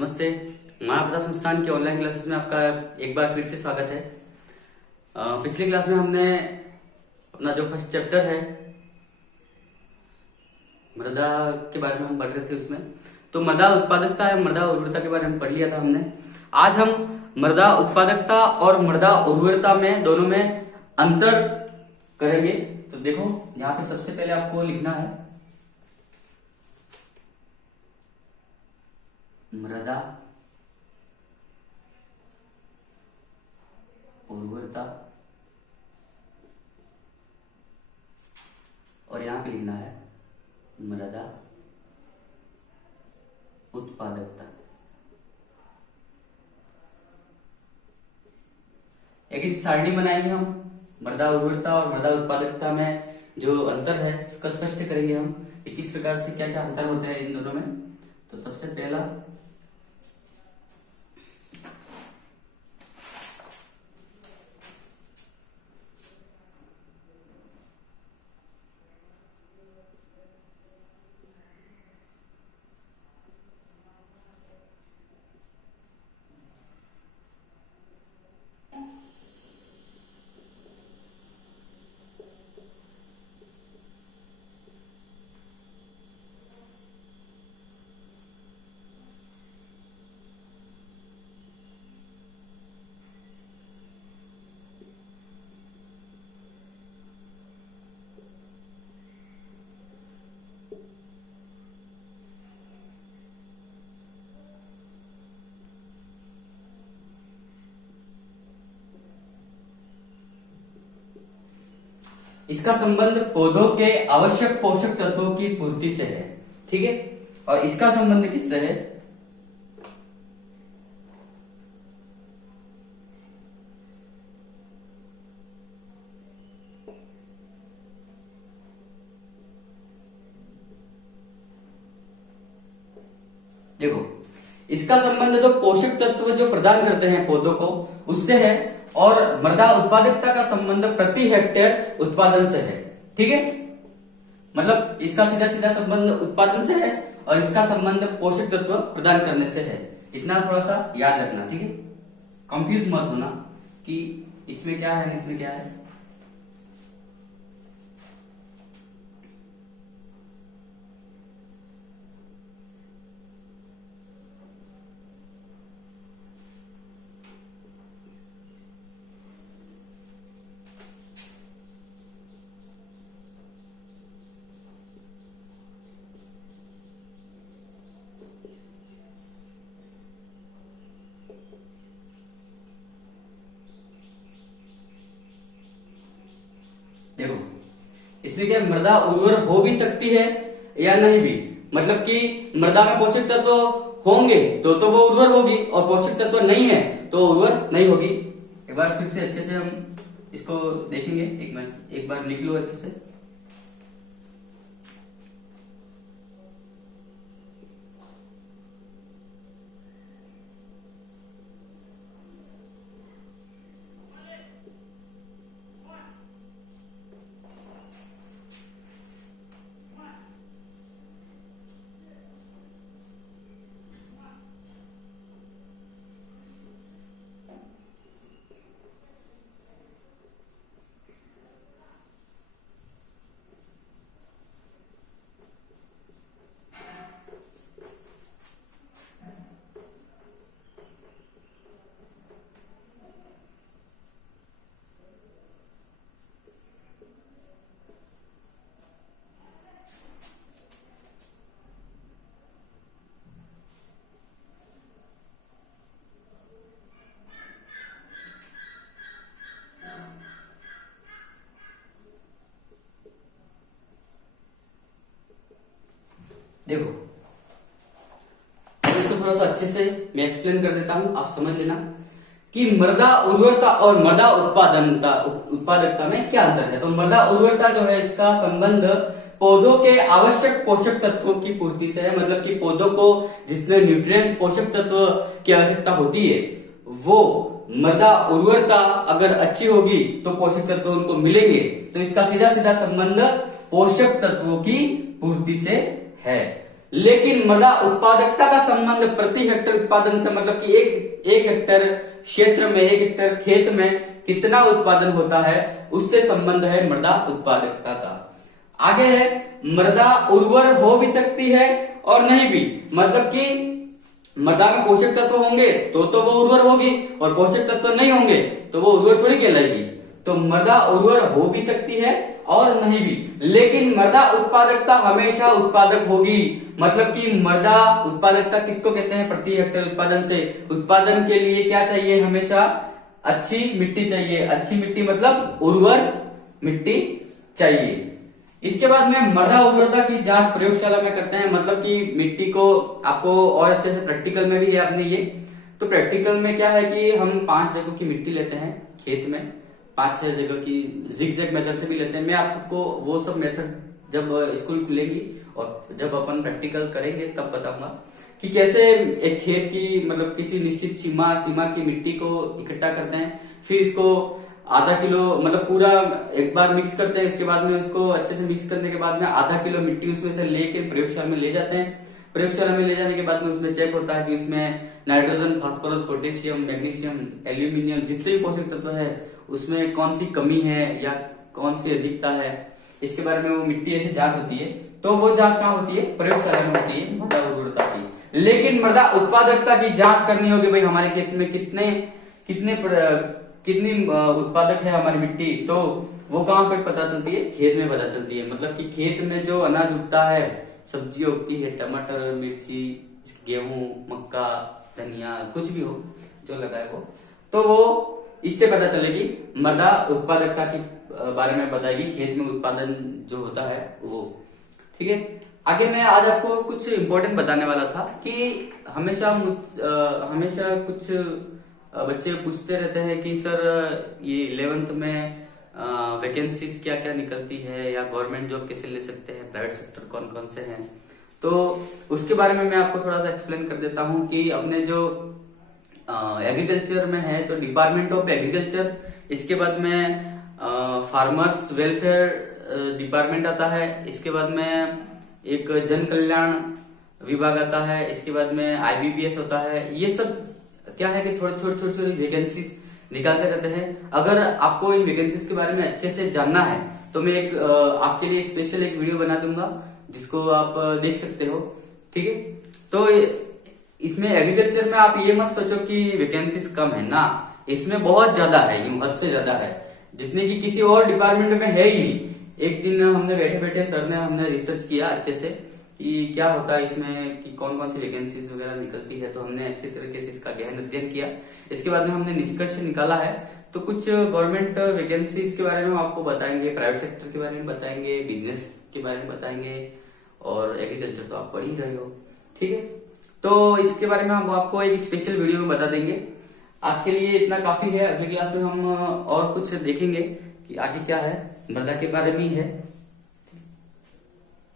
नमस्ते। मानव प्रताप संस्थान के ऑनलाइन क्लासेस में आपका एक बार फिर से स्वागत है। पिछली क्लास में हमने अपना जो फर्स्ट चैप्टर है मृदा के बारे में हम पढ़ रहे थे। उसमें तो मृदा उत्पादकता या मृदा उर्वरता के बारे में पढ़ लिया था हमने। आज हम मृदा उत्पादकता और मृदा उर्वरता में दोनों में अंतर करेंगे। तो देखो, यहाँ पे सबसे पहले आपको लिखना है मृदा उर्वरता और यहां पे लिखना है मृदा उत्पादकता। एक सारणी बनाएंगे हम मृदा उर्वरता और मृदा उत्पादकता में जो अंतर है इसका स्पष्ट करेंगे हम कि किस प्रकार से क्या क्या अंतर होते हैं इन दोनों में। तो सबसे पहला इसका संबंध पौधों के आवश्यक पोषक तत्वों की पूर्ति से है, ठीक है। और इसका संबंध किससे है? देखो, इसका संबंध जो पोषक तत्व जो प्रदान करते हैं पौधों को उससे है, और मृदा उत्पादकता का संबंध प्रति हेक्टेयर उत्पादन से है, ठीक है। मतलब इसका सीधा सीधा संबंध उत्पादन से है और इसका संबंध पोषक तत्व प्रदान करने से है। इतना थोड़ा सा याद रखना, ठीक है। कंफ्यूज मत होना कि इसमें क्या है इसमें क्या है। देखो, इसमें क्या मृदा उर्वर हो भी सकती है या नहीं भी। मतलब कि मृदा में पोषक तत्व होंगे तो वो उर्वर होगी, और पोषक तत्व नहीं है तो उर्वर नहीं होगी। एक बार फिर से अच्छे से हम इसको देखेंगे। एक बार लिख लो अच्छे से। देखो, इसको थोड़ा सा अच्छे से मैं एक्सप्लेन कर देता हूं, आप समझ लेना कि मृदा उर्वरता और मृदा उत्पादकता में क्या अंतर है। तो मृदा उर्वरता जो है इसका संबंध पौधों के आवश्यक पोषक तत्वों की पूर्ति से है। मतलब कि पौधों को जितने न्यूट्रिएंट्स पोषक तत्व की आवश्यकता होती है वो मृदा उर्वरता अगर अच्छी होगी तो पोषक तत्व उनको मिलेंगे। तो इसका सीधा सीधा संबंध पोषक तत्वों की पूर्ति से है। लेकिन मृदा उत्पादकता का संबंध प्रति हेक्टेयर उत्पादन से, मतलब कि एक हेक्टेयर क्षेत्र में, एक हेक्टेयर खेत में कितना उत्पादन होता है, उससे संबंध है मृदा उत्पादकता का। आगे है मृदा उर्वर हो भी सकती है और नहीं भी, मतलब कि मृदा में पोषक तत्व होंगे तो वो उर्वर होगी, और पोषक तत्व नहीं होंगे तो वो उर्वर थोड़ी कहलाएगी। तो मृदा उर्वर हो भी सकती है और नहीं भी, लेकिन मृदा उत्पादकता हमेशा उत्पादक होगी। मतलब कि मृदा उत्पादकता किसको कहते हैं? प्रति हेक्टेयर उत्पादन से। उत्पादन के लिए क्या चाहिए? हमेशा अच्छी मिट्टी चाहिए। अच्छी मिट्टी मतलब उर्वर मिट्टी चाहिए। इसके बाद में मृदा उर्वरता की जांच प्रयोगशाला में करते हैं, मतलब कि मिट्टी को आपको और अच्छे से प्रैक्टिकल में भी है अपने ये। तो प्रैक्टिकल में क्या है कि हम 5 जगहों की मिट्टी लेते हैं खेत में, 5-6 जगह की जिगजैग मेथड से भी लेते हैं। मैं आप सबको वो सब मेथड जब स्कूल खुलेगी और जब अपन प्रैक्टिकल करेंगे तब बताऊंगा कि कैसे एक खेत की, मतलब किसी निश्चित सीमा की मिट्टी को इकट्ठा करते हैं, फिर इसको आधा किलो, मतलब पूरा एक बार मिक्स करते हैं। इसके बाद में उसको अच्छे से मिक्स करने के बाद में आधा किलो मिट्टी उसमें से लेके प्रयोगशाला में ले जाते हैं। प्रयोगशाला में ले जाने के बाद में उसमें चेक होता है कि उसमें nitrogen, phosphorus, potassium, magnesium, aluminium, जितने भी पोषक तत्व है उसमें कौन सी कमी है या कौन सी अधिकता है, इसके बारे में वो मिट्टी ऐसी जांच होती है। तो वो जांच कहाँ होती है? प्रयोगशाला में होती है मृदा उर्वरता की। लेकिन मृदा उत्पादकता की जांच करनी होगी भाई, हमारे खेत में कितनी उत्पादक है हमारी मिट्टी, तो वो कहाँ पे पता चलती है? खेत में पता चलती है। मतलब कि खेत में जो अनाज उगता है, सब्जी उगती है, टमाटर, मिर्ची, गेहूं, मक्का, धनिया, कुछ भी हो जो लगा है वो, तो वो इससे पता चलेगी मृदा उत्पादकता की बारे में बताएगी, खेत में उत्पादन जो होता है वो। ठीक है, आगे मैं आज आपको कुछ इंपॉर्टेंट बताने वाला था कि हमेशा कुछ बच्चे पूछते रहते हैं कि सर ये 11th में वैकेंसीज क्या क्या निकलती है, या गवर्नमेंट जॉब कैसे ले सकते हैं, प्राइवेट सेक्टर कौन कौन से हैं। तो उसके बारे में मैं आपको थोड़ा सा एक्सप्लेन कर देता हूँ कि अपने जो एग्रीकल्चर में है तो डिपार्टमेंट ऑफ एग्रीकल्चर, इसके बाद में फार्मर्स वेलफेयर डिपार्टमेंट आता है, इसके बाद में एक जन कल्याण विभाग आता है, इसके बाद में IBPS होता है। ये सब क्या है कि छोटी वैकेंसीज निकालते रहते हैं। अगर आपको इन वैकेंसीज के बारे में अच्छे से जानना है तो मैं एक आपके लिए स्पेशल एक वीडियो बना दूंगा जिसको आप देख सकते हो। ठीक है, तो इसमें एग्रीकल्चर में आप ये मत सोचो कि वैकेंसीज कम है ना, इसमें बहुत ज्यादा है, यूं हद से ज्यादा है, जितने की किसी और डिपार्टमेंट में है ही नहीं। एक दिन हमने बैठे बैठे सर ने हमने रिसर्च किया अच्छे से कि क्या होता है इसमें, कि कौन कौन सी वैकेंसीज वगैरह निकलती है, तो हमने अच्छे तरीके से इसका गहन अध्ययन किया। इसके बाद में हमने निष्कर्ष निकाला है। तो कुछ गवर्नमेंट वैकेंसीज के बारे में हम आपको बताएंगे, प्राइवेट सेक्टर के बारे में बताएंगे, बिजनेस के बारे में बताएंगे, और एग्रीकल्चर तो आप पढ़ ही रहे हो। ठीक है, तो इसके बारे में हम आपको एक स्पेशल वीडियो में बता देंगे। आज के लिए इतना काफी है, अगली क्लास में हम और कुछ देखेंगे कि आगे क्या है, मृदा के बारे में ही है।